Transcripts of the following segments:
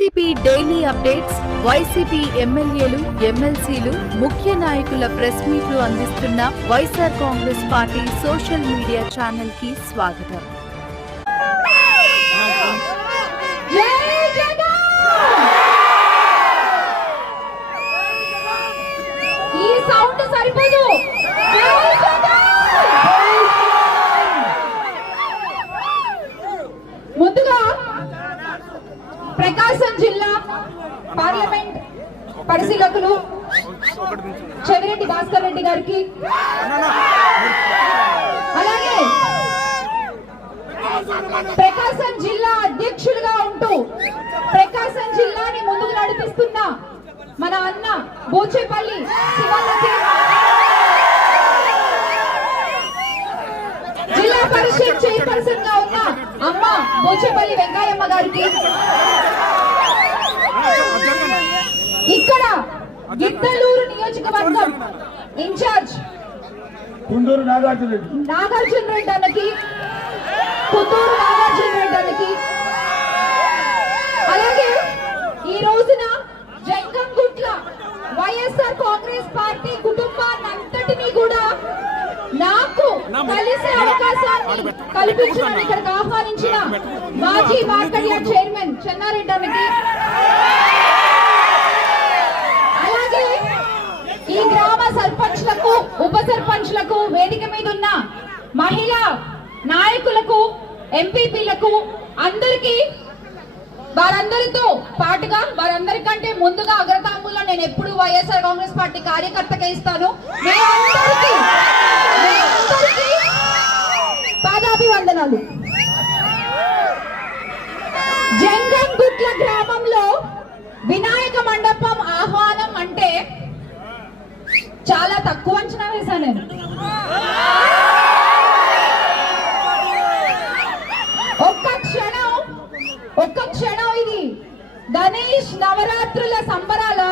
YCP daily updates YCP ఎమ్మెల్యేలు ఎమ్మెల్సీలు ముఖ్య నాయకుల ప్రెస్ మీట్లు అందిస్తున్న YSR Congress party social media ఛానల్కి స్వాగతం. ఈ సౌండ్ సరిపోదు. ప్రకాశం జిల్లా పార్లమెంట్ పరిశీలకులు చెవిరెడ్డి భాస్కర్ రెడ్డి గారికి. అలాగే ప్రకాశం జిల్లా అధ్యక్షులుగా ఉంటూ ప్రకాశం జిల్లాని ముందుకు నడిపిస్తున్న మన అన్న బోచేపల్లి జిల్లా పరిషత్ చైర్పర్సన్గా ఉన్న అమ్మ బోచేపల్లి వెంకయ్యమ్మ గారికి. ఇక్కడ గిద్దలూరు నియోజకవర్గం ఇన్ఛార్జ్ కుందూరు నాగార్జున రెడ్డి. నాగార్జున రెడ్డి అన్నకి పుత్తూరు నాగార్జున రెడ్డి అన్నకి అలాగే ఈ రోజున జంగంగుట్ల వైఎస్ఆర్ కాంగ్రెస్ పార్టీ కుటుంబాన్నంతటినీ కూడా నాకు కలిసే అవకాశాన్ని ఇక్కడికి ఆహ్వానించిన మాజీ చైర్మన్ చెన్నారెడ్డి అన్నకి. అలాగే ఈ గ్రామ సర్పంచ్లకు ఉప సర్పంచ్లకు వేదిక మీద ఉన్న మహిళా నాయకులకు ఎంపీపీలకు అందరికీ వారందరితో పాటుగా వారందరికంటే ముందుగా అగ్రతాంబుల్లో నేను ఎప్పుడు వైఎస్ఆర్ కాంగ్రెస్ పార్టీ కార్యకర్తగా ఇస్తాను. మీ పాదాభివందనాలు జంగంగుట్ల గ్రామంలో వినాయక మండపం ఆహ్వానం అంటే చాలా తక్కువ అంచనా వేశాను నేను. ఒక్క క్షణం ఒక్క క్షణం ఇది. గణేష్ నవరాత్రుల సంబరాల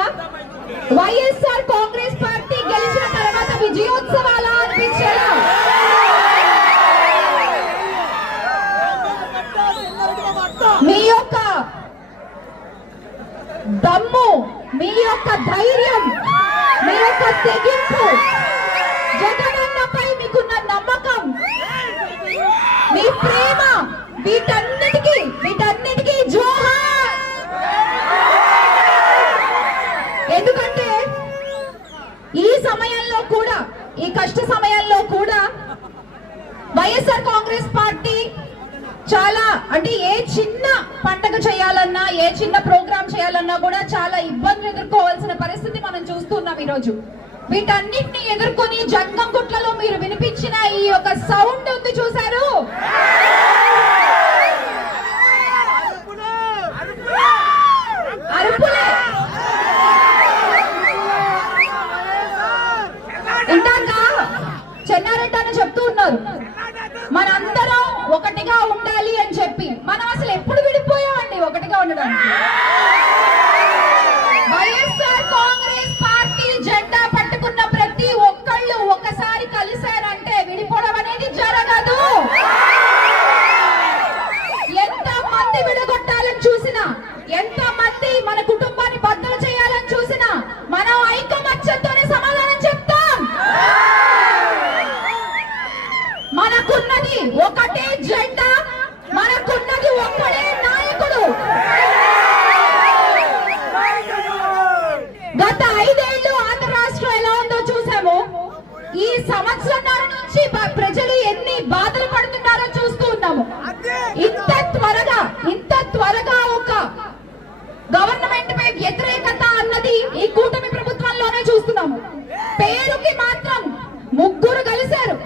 వైఎస్ఆర్ కాంగ్రెస్ పార్టీ గెలిచిన తర్వాత విజయోత్సవాల అనిపించేలా మీ యొక్క దమ్ము మీ యొక్క ధైర్యం మీ యొక్క తెగింపు జగనన్నపై మీకున్న నమ్మకం మీ ప్రేమ వీటన్నిటికీ వీటన్నిటికీ జోహార్. ఎందుకంటే ఈ సమయంలో కూడా ఈ కష్ట సమయంలో కూడా వైఎస్ఆర్ కాంగ్రెస్ పార్టీ చాలా అంటే ఏ చిన్న పండగ చేయాలన్నా ఏ చిన్న ప్రోగ్రామ్ చేయాలన్నా కూడా చాలా ఇబ్బందులు ఎదుర్కోవాల్సిన పరిస్థితి మనం చూస్తున్నాం ఈరోజు. వీటన్నిటిని ఎదుర్కొని జంగంగుట్లలో మీరు వినిపించిన ఈ యొక్క సౌండ్ ఉంది ఉండడానికి ఈ సంవత్సరాల నుంచి ప్రజలు ఎన్ని బాధలు పడుతున్నారో చూస్తూ ఉన్నాము. ఇంత త్వరగా ఇంత త్వరగా ఒక గవర్నమెంట్ పై వ్యతిరేకత అన్నది ఈ కూటమి ప్రభుత్వంలోనే చూస్తున్నాము. పేరుకి మాత్రం ముగ్గురు కలిశారు.